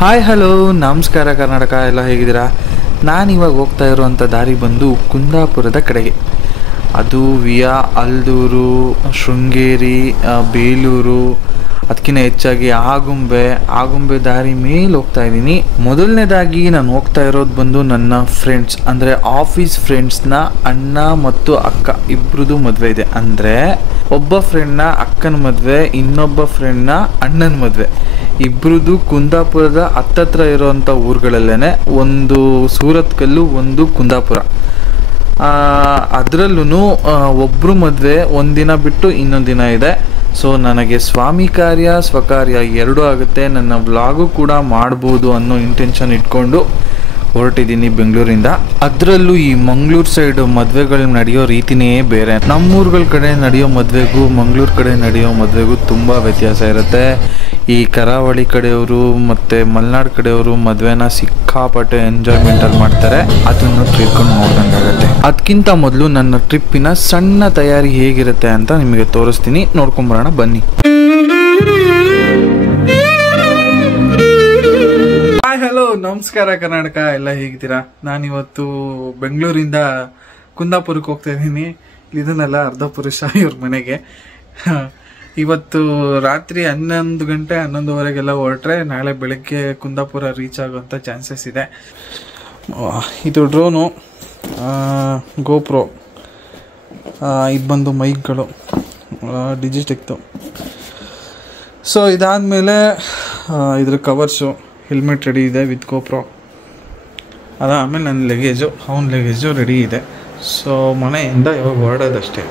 Hi hello ನಮಸ್ಕಾರ ಕರ್ನಾಟಕ ಎಲ್ಲ ಹೇಗಿದ್ದೀರಾ. ನಾನಿವಾಗ ಹೋಗ್ತಾ ಇರುವಂಥ ದಾರಿ ಬಂದು ಕುಂದಾಪುರದ ಕಡೆಗೆ. ಅದು ವಿಯಾ ಅಲ್ದೂರು, ಶೃಂಗೇರಿ, ಬೇಲೂರು, ಅದಕ್ಕಿಂತ ಹೆಚ್ಚಾಗಿ ಆಗುಂಬೆ ದಾರಿ ಮೇಲೆ ಹೋಗ್ತಾ ಇದ್ದೀನಿ. ಮೊದಲನೇದಾಗಿ ನಾನು ಹೋಗ್ತಾ ಇರೋದು ಬಂದು ನನ್ನ ಫ್ರೆಂಡ್ಸ್, ಅಂದರೆ ಆಫೀಸ್ ಫ್ರೆಂಡ್ಸ್ನ ಅಣ್ಣ ಮತ್ತು ಅಕ್ಕ ಇಬ್ಬರದು ಮದುವೆ ಇದೆ. ಅಂದರೆ ಒಬ್ಬ ಫ್ರೆಂಡ್ನ ಅಕ್ಕನ ಮದುವೆ, ಇನ್ನೊಬ್ಬ ಫ್ರೆಂಡ್ನ ಅಣ್ಣನ ಮದುವೆ. ಇಬ್ಬರದು ಕುಂದಾಪುರದ ಹತ್ತತ್ರ ಇರೋವಂಥ ಊರುಗಳಲ್ಲೇ, ಒಂದು ಸೂರತ್ಕಲ್ಲು, ಒಂದು ಕುಂದಾಪುರ. ಅದರಲ್ಲೂ ಒಬ್ಬರು ಮದುವೆ ಒಂದಿನ ಬಿಟ್ಟು ಇನ್ನೊಂದು ದಿನ ಇದೆ. ಸೊ ನನಗೆ ಸ್ವಾಮಿ ಕಾರ್ಯ ಸ್ವಕಾರ್ಯ ಎರಡೂ ಆಗುತ್ತೆ, ನನ್ನ ವ್ಲಾಗು ಕೂಡ ಮಾಡ್ಬೋದು ಅನ್ನೋ ಇಂಟೆನ್ಷನ್ ಇಟ್ಕೊಂಡು ಹೊರಟಿದ್ದೀನಿ ಬೆಂಗಳೂರಿಂದ. ಅದರಲ್ಲೂ ಈ ಮಂಗಳೂರು ಸೈಡ್ ಮದುವೆಗಳು ನಡೆಯೋ ರೀತಿನೇ ಬೇರೆ. ನಮ್ಮೂರುಗಳ ಕಡೆ ನಡೆಯೋ ಮದುವೆಗೂ ಮಂಗಳೂರು ಕಡೆ ನಡೆಯೋ ಮದುವೆಗೂ ತುಂಬ ವ್ಯತ್ಯಾಸ ಇರುತ್ತೆ. ಈ ಕರಾವಳಿ ಕಡೆಯವರು ಮತ್ತು ಮಲೆನಾಡು ಕಡೆಯವರು ಮದುವೆನ ಸಿಕ್ಕಾಪಟ್ಟೆ ಎಂಜಾಯ್ಮೆಂಟಲ್ಲಿ ಮಾಡ್ತಾರೆ. ಅದನ್ನು ತಿಳ್ಕೊಂಡು ನೋಡ್ದಂಗಾಗತ್ತೆ. ಅದಕ್ಕಿಂತ ಮೊದಲು ನನ್ನ ಟ್ರಿಪ್ಪಿನ ಸಣ್ಣ ತಯಾರಿ ಹೇಗಿರುತ್ತೆ ಅಂತ ನಿಮಗೆ ತೋರಿಸ್ತೀನಿ, ನೋಡ್ಕೊಂಬರೋಣ ಬನ್ನಿ. ಹಲೋ ನಮಸ್ಕಾರ ಕರ್ನಾಟಕ ಎಲ್ಲ ಹೇಗಿದ್ದೀರಾ. ನಾನಿವತ್ತು ಬೆಂಗಳೂರಿಂದ ಕುಂದಾಪುರಕ್ಕೆ ಹೋಗ್ತಾ ಇದ್ದೀನಿ. ಇದನ್ನೆಲ್ಲ ಅರ್ಧ ಪುರುಷ ಇವ್ರ ಮನೆಗೆ. ಇವತ್ತು ರಾತ್ರಿ 11 ಗಂಟೆ 11:15 ಹೊರಟ್ರೆ ನಾಳೆ ಬೆಳಗ್ಗೆ ಕುಂದಾಪುರ ರೀಚ್ ಆಗುವಂಥ ಚಾನ್ಸಸ್ ಇದೆ. ಇದು ಡ್ರೋನು, ಗೋಪ್ರೋ, ಇದು ಬಂದು ಮೈಕ್ಗಳು, ಡಿಜಿಟೆಕ್ದು. ಸೊ ಇದಾದಮೇಲೆ ಇದ್ರ ಕವರ್ಸು, ಹೆಲ್ಮೆಟ್ ರೆಡಿ ಇದೆ ವಿತ್ ಗೋಪ್ರೋ. ಅದಾದಮೇಲೆ ನನ್ನ ಲಗೇಜು, ಅವನ ಲಗೇಜು ರೆಡಿ ಇದೆ. ಸೊ ಮನೆಯಿಂದ ಇವಾಗ ಹೊರಡೋದಷ್ಟೇ.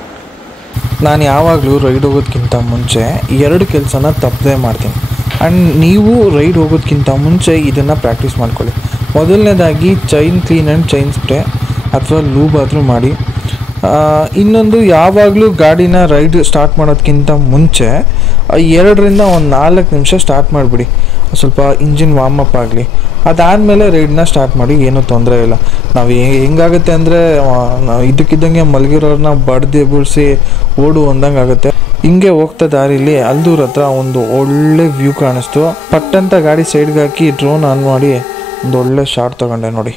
ನಾನು ಯಾವಾಗಲೂ ರೈಡ್ ಹೋಗೋದಕ್ಕಿಂತ ಮುಂಚೆ 2 ಕೆಲಸನ ತಪ್ಪದೇ ಮಾಡ್ತೀನಿ. ಆ್ಯಂಡ್ ನೀವು ರೈಡ್ ಹೋಗೋದಕ್ಕಿಂತ ಮುಂಚೆ ಇದನ್ನು ಪ್ರಾಕ್ಟೀಸ್ ಮಾಡ್ಕೊಳ್ಳಿ. ಮೊದಲನೇದಾಗಿ chain clean and chain spray ಅಥವಾ ಲೂಬ್ ಆದರೂ ಮಾಡಿ. ಇನ್ನೊಂದು, ಯಾವಾಗಲೂ ಗಾಡಿನ ರೈಡ್ ಸ್ಟಾರ್ಟ್ ಮಾಡೋದಕ್ಕಿಂತ ಮುಂಚೆ 2 ರಿಂದ 4 ನಿಮಿಷ ಸ್ಟಾರ್ಟ್ ಮಾಡಿಬಿಡಿ, ಸ್ವಲ್ಪ ಇಂಜಿನ್ ವಾರ್ಮಪ್ ಆಗಲಿ. ಅದಾದಮೇಲೆ ರೈಡ್ನ ಸ್ಟಾರ್ಟ್ ಮಾಡಿ, ಏನೂ ತೊಂದರೆ ಇಲ್ಲ. ನಾವು ಹೆಂಗಾಗುತ್ತೆ ಅಂದರೆ ಇದಕ್ಕಿದ್ದಂಗೆ ಮಲಗಿರೋರನ್ನ ಬಡ್ದು ಎಬ್ಬಿಸಿ ಓಡು ಅಂದಂಗೆ ಆಗುತ್ತೆ. ಹಿಂಗೆ ಹೋಗ್ತಾ ದಾರಿಲಿ ಅಲ್ದೂರ್ ಹತ್ರ ಒಂದು ಒಳ್ಳೆ ವ್ಯೂ ಕಾಣಿಸ್ತು. ಪಟ್ಟಂತ ಗಾಡಿ ಸೈಡ್ಗೆ ಹಾಕಿ ಡ್ರೋನ್ ಆನ್ ಮಾಡಿ ಒಂದು ಒಳ್ಳೆ ಶಾಟ್ ತೊಗೊಂಡೆ ನೋಡಿ.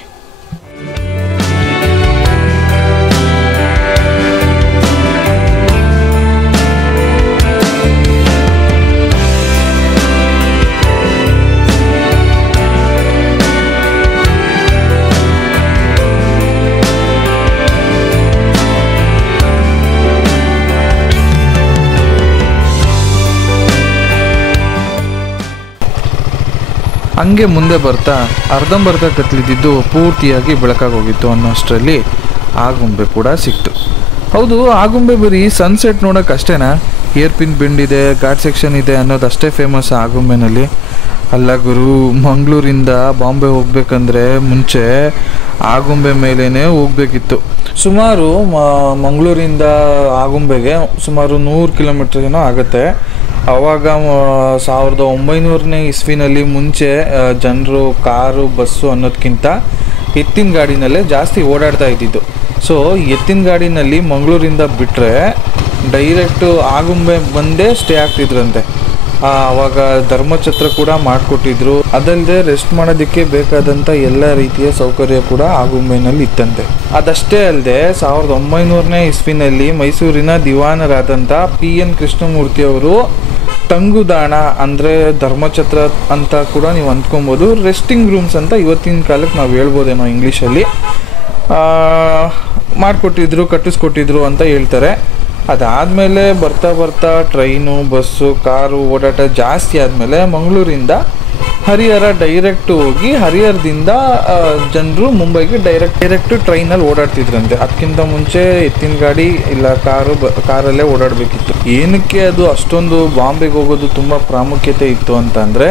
ಹಂಗೆ ಮುಂದೆ ಬರ್ತಾ ಅರ್ಧಂಬರ್ಧ ಕತ್ಲಿದ್ದು ಪೂರ್ತಿಯಾಗಿ ಬೆಳಕಾಗಿ ಹೋಗಿತ್ತು ಅನ್ನೋಷ್ಟರಲ್ಲಿ ಆಗುಂಬೆ ಕೂಡ ಸಿಕ್ತು. ಹೌದು, ಆಗುಂಬೆ ಬರೀ ಸನ್ಸೆಟ್ ನೋಡೋಕೆ ಅಷ್ಟೇನಾ? ಏರ್ ಪಿನ್ ಬೆಂಡ್ ಇದೆ, ಘಾಟ್ ಸೆಕ್ಷನ್ ಇದೆ ಅನ್ನೋದಷ್ಟೇ ಫೇಮಸ್ ಆಗುಂಬೆನಲ್ಲಿ? ಅಲ್ಲ ಗುರು, ಮಂಗಳೂರಿಂದ ಬಾಂಬೆ ಹೋಗ್ಬೇಕಂದ್ರೆ ಮುಂಚೆ ಆಗುಂಬೆ ಮೇಲೇ ಹೋಗ್ಬೇಕಿತ್ತು. ಸುಮಾರು ಮಂಗಳೂರಿಂದ ಆಗುಂಬೆಗೆ ಸುಮಾರು 100 ಕಿಲೋಮೀಟರ್ ಏನೋ ಆಗುತ್ತೆ. ಆವಾಗ 1900ನೇ ಇಸ್ವಿನಲ್ಲಿ ಮುಂಚೆ ಜನರು ಕಾರು, ಬಸ್ಸು ಅನ್ನೋದಕ್ಕಿಂತ ಎತ್ತಿನ ಗಾಡಿನಲ್ಲೇ ಜಾಸ್ತಿ ಓಡಾಡ್ತಾ ಇದ್ದಿದ್ದು. ಸೊ ಎತ್ತಿನ ಗಾಡಿನಲ್ಲಿ ಮಂಗಳೂರಿಂದ ಬಿಟ್ಟರೆ ಡೈರೆಕ್ಟು ಆಗುಂಬೆ ಬಂದೇ ಸ್ಟೇ ಆಗ್ತಿದ್ರಂತೆ. ಆವಾಗ ಧರ್ಮಛತ್ರ ಕೂಡ ಮಾಡಿಕೊಟ್ಟಿದ್ರು. ಅದಲ್ಲದೆ ರೆಸ್ಟ್ ಮಾಡೋದಕ್ಕೆ ಬೇಕಾದಂಥ ಎಲ್ಲ ರೀತಿಯ ಸೌಕರ್ಯ ಕೂಡ ಆಗುಂಬೆನಲ್ಲಿ ಇತ್ತಂತೆ. ಅದಷ್ಟೇ ಅಲ್ಲದೆ 1900ನೇ ಇಸ್ವಿನಲ್ಲಿ ಮೈಸೂರಿನ ದಿವಾನರಾದಂಥ PN ಕೃಷ್ಣಮೂರ್ತಿಯವರು ತಂಗುದಾಣ ಅಂದರೆ ಧರ್ಮಛತ್ರ ಅಂತ ಕೂಡ ನೀವು ಅಂದ್ಕೊಬೋದು, ರೆಸ್ಟಿಂಗ್ ರೂಮ್ಸ್ ಅಂತ ಇವತ್ತಿನ ಕಾಲಕ್ಕೆ ನಾವು ಹೇಳ್ಬೋದೇನೋ ಇಂಗ್ಲೀಷಲ್ಲಿ, ಮಾಡಿಕೊಟ್ಟಿದ್ರು, ಕಟ್ಟಿಸ್ಕೊಟ್ಟಿದ್ರು ಅಂತ ಹೇಳ್ತಾರೆ. ಅದಾದಮೇಲೆ ಬರ್ತಾ ಬರ್ತಾ ಟ್ರೈನು, ಬಸ್ಸು, ಕಾರು ಓಡಾಟ ಜಾಸ್ತಿ ಆದಮೇಲೆ ಮಂಗಳೂರಿಂದ ಹರಿಹರ ಡೈರೆಕ್ಟ್ ಹೋಗಿ ಹರಿಹರದಿಂದ ಜನರು ಮುಂಬೈಗೆ ಡೈರೆಕ್ಟ್ ಟ್ರೈನಲ್ಲಿ ಓಡಾಡ್ತಿದ್ರಂತೆ. ಅದಕ್ಕಿಂತ ಮುಂಚೆ ಎತ್ತಿನ ಗಾಡಿ ಇಲ್ಲ ಕಾರಲ್ಲೇ ಓಡಾಡಬೇಕಿತ್ತು. ಏನಕ್ಕೆ ಅದು ಅಷ್ಟೊಂದು ಬಾಂಬೆಗೆ ಹೋಗೋದು ತುಂಬ ಪ್ರಾಮುಖ್ಯತೆ ಇತ್ತು ಅಂತಂದರೆ,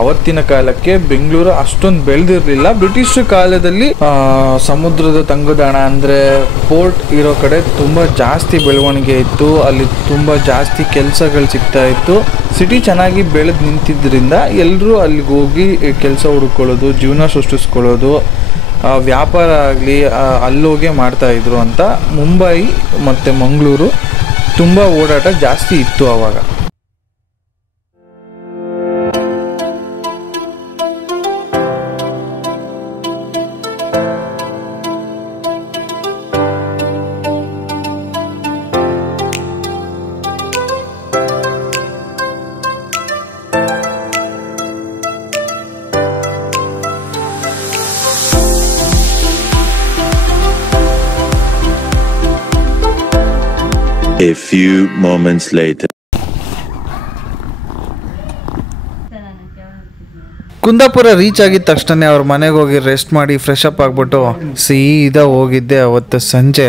ಅವತ್ತಿನ ಕಾಲಕ್ಕೆ ಬೆಂಗಳೂರು ಅಷ್ಟೊಂದು ಬೆಳೆದಿರಲಿಲ್ಲ. ಬ್ರಿಟಿಷ್ ಕಾಲದಲ್ಲಿ ಸಮುದ್ರದ ತಂಗುದಾಣ ಅಂದರೆ ಪೋರ್ಟ್ ಇರೋ ಕಡೆ ತುಂಬ ಜಾಸ್ತಿ ಬೆಳವಣಿಗೆ ಇತ್ತು. ಅಲ್ಲಿ ತುಂಬ ಜಾಸ್ತಿ ಕೆಲಸಗಳು ಸಿಗ್ತಾ ಇತ್ತು. ಸಿಟಿ ಚೆನ್ನಾಗಿ ಬೆಳೆದು ನಿಂತಿದ್ದರಿಂದ ಎಲ್ಲರೂ ಅಲ್ಲಿಗೆ ಹೋಗಿ ಕೆಲಸ ಹುಡುಕೊಳ್ಳೋದು, ಜೀವನ ಸೃಷ್ಟಿಸ್ಕೊಳ್ಳೋದು, ವ್ಯಾಪಾರ ಆಗಲಿ ಅಲ್ಲೋಗೆ ಮಾಡ್ತಾಯಿದ್ರು ಅಂತ ಮುಂಬೈ ಮತ್ತು ಮಂಗಳೂರು ತುಂಬ ಓಡಾಟ ಜಾಸ್ತಿ ಇತ್ತು ಆವಾಗ. A few moments later. Kundapura reach ಆಗಿದ ತಕ್ಷಣ ಅವ್ರ ಮನೆಗೆ ಹೋಗಿ ರೆಸ್ಟ್ ಮಾಡಿ ಫ್ರೆಶ್ ಅಪ್ ಆಗಿಬಿಟ್ಟು ಸೀದಾ ಹೋಗಿದ್ದೆ ಅವತ್ತು ಸಂಜೆ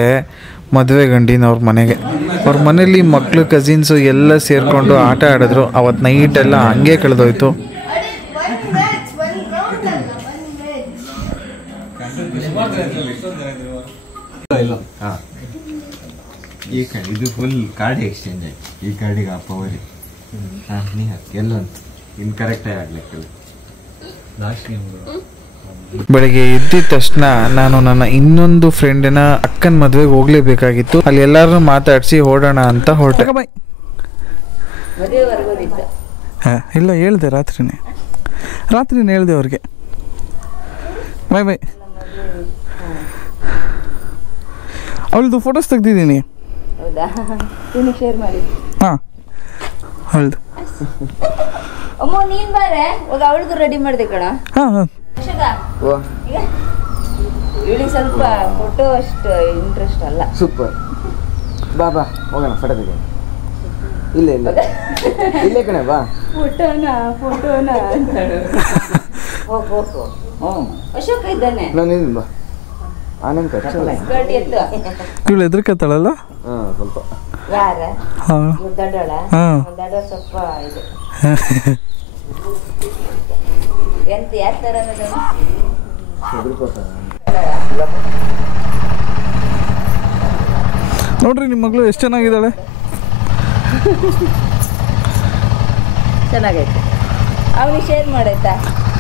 ಮದುವೆ ಗಂಡಿನವ್ರ ಮನೆಗೆ. ಅವ್ರ ಮನೇಲಿ ಮಕ್ಕಳು ಕಸಿನ್ಸು ಎಲ್ಲ ಸೇರಿಕೊಂಡು ಆಟ ಆಡಿದ್ರು. ಅವತ್ತು ನೈಟೆಲ್ಲ ಹಂಗೆ ಕಳೆದೋಯ್ತು. ಇದು ಫುಲ್ ಕಾರ್ಡ್ ಎಕ್ಸ್ಚೇಂಜ್ ಆಯ್ತು. ಈ ಕಾರ್ಡಿಗೆ ಆ ಪವರ್ ನೀ ಎಲ್ಲೊಂದು ಇನ್ ಕರೆಕ್ಟಾಗಿ ಆಗ್ಲಿಕ್ಕಿಲ್ಲ. ಬೆಳಗ್ಗೆ ಎದ್ದಿದ ತಕ್ಷಣ ನಾನು ನನ್ನ ಇನ್ನೊಂದು ಫ್ರೆಂಡಿನ ಅಕ್ಕನ ಮದುವೆಗೆ ಹೋಗ್ಲೇಬೇಕಾಗಿತ್ತು. ಅಲ್ಲಿ ಎಲ್ಲಾರನ್ನೂ ಮಾತಾಡಿಸಿ ಹೊರಡೋಣ ಅಂತ ಹೊರಟೆ. ಇಲ್ಲ ಹೇಳ್ದೆ ರಾತ್ರಿನೇ ಹೇಳ್ದೆ ಅವ್ರಿಗೆ ಬೈ. ಅವಳದು ಫೋಟೋಸ್ ತೆಗ್ದಿದ್ದೀನಿ. ಹಾಂ ಹೌದು. ಅಮ್ಮ ನೀನ್ ಬಾರೆ ಅವಳಿಗೂ ರೆಡಿ ಮಾಡಿದೆ ಕಣ. ಹಾಂ ಇವಳಿಗೆ ಸ್ವಲ್ಪ ಫೋಟೋ ಅಷ್ಟು ಇಂಟ್ರೆಸ್ಟ್ ಅಲ್ಲ. ಸೂಪರ್. ಬಾ ಹೋಗೋಣ ಫೋಟೋ ತೆಗೆ. ಇಲ್ಲೇ ಕಣೆ ಬಾ. ಫೋಟೋನ ಅಂತಾಳು. ಹೋಗು ಅಶೋಕ ಇದ್ದಾನೆ. ನಾನು ಬಾ ಆನಂದ್ ಸ್ಕರ್ಟ್ ಎತ್ತು. ಇವಳು ಎದುರ್ಕತ್ತಾಳಲ್ಲ. ಹಾಂ ಸ್ವಲ್ಪ. ಯಾರ ದೊಡ್ಡೋಳ? ದೊಡ್ಡ ಸ್ವಲ್ಪ ಇದು ಎಂತ ಯಾವ ಥರ ನೋಡ್ರಿ ನಿಮ್ಮ ಮಗಳು ಎಷ್ಟು ಚೆನ್ನಾಗಿದ್ದಾಳೆ. ಚೆನ್ನಾಗೈತೆ. ಅವನಿಗೆ ಶೇರ್ ಮಾಡಾಯ್ತಾ?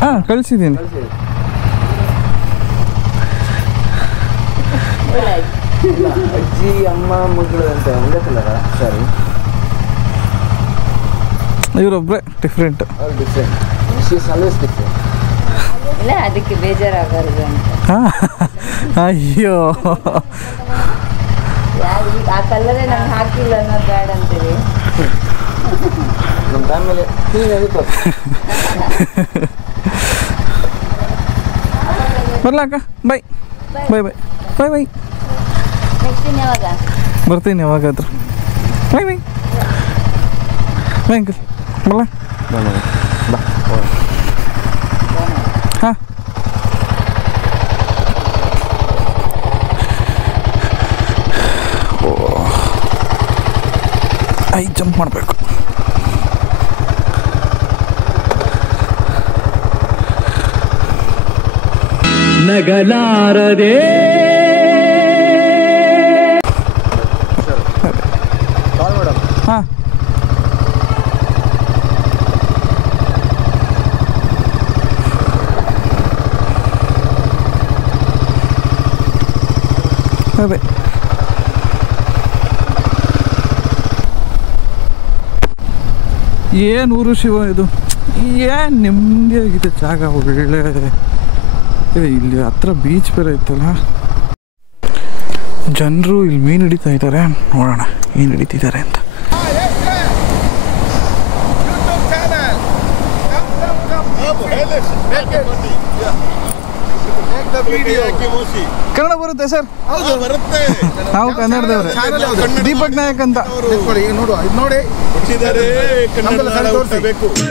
ಹಾಂ ಕಳಿಸಿದ್ದೀನಿ. ಅಜ್ಜಿ ಅಮ್ಮ ಮಗಳು ಅಂತ ಒಂದೇ ಕಲರ? ಸರಿ, ಇವರೊಬ್ಬರೇ different. Different. She is always different. ಇಲ್ಲ ಅದಕ್ಕೆ ಬೇಜಾರಾಗಬಾರ್ದು ಅಂತ. ಅಯ್ಯೋ ಆ ಕಲ್ಲರೇ ನಂಗೆ ಹಾಕಿಲ್ಲ ಅನ್ನೋದು ಬೇಡ ಅಂತೀವಿ. ನಮ್ಮ ಫ್ಯಾಮಿಲಿ ಬರ್ಲಾಕ ಬೈ. ನೆಕ್ಸ್ಟ್ ಇನ್ನು ಯಾವಾಗ ಬರ್ತೀನಿ? ಯಾವಾಗಾದ್ರೂ ಬೈ ಅಂಕಲ್ ಬರಲ್ಲ. ಬಾ. ಹಾಂ ಜಂಪ್ ಮಾಡಬೇಕು. ನಗಲಾರದೆ ಹಾಂ ಅದೇ ಏನು ಊರು ಶಿವ ಇದು. ಏನು ನೆಮ್ಮದಿಯಾಗಿದೆ ಜಾಗ. ಒಳ್ಳೆ ಇಲ್ಲಿ ಹತ್ರ ಬೀಚ್ ಬೇರೆ ಇತ್ತಲ್ಲ. ಜನರು ಇಲ್ಲಿ ಮೀನು ಹಿಡಿತಾ ಇದ್ದಾರೆ. ನೋಡೋಣ ಏನು ಹಿಡಿತಿದ್ದಾರೆ ಅಂತ. ಕನ್ನಡ ಬರುತ್ತೆ ಸರ್? ನಾವು ಕನ್ನಡದವ್ರೆ. ದೀಪಕ್ ನಾಯಕ್ ಅಂತ.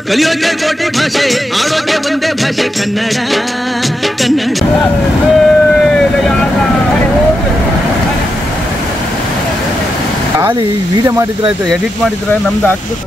ಕಲಿಯೋಕೆ ಕೋಟಿ ಭಾಷೆ, ಆಡೋಕೆ ಒಂದೇ ಭಾಷೆ ಕನ್ನಡ. ಖಾಲಿ ವಿಡಿಯೋ ಮಾಡಿದ್ರೆ ಆಯ್ತು, ಎಡಿಟ್ ಮಾಡಿದ್ರೆ ನಮ್ದು ಹಾಕ್ಬೇಕು.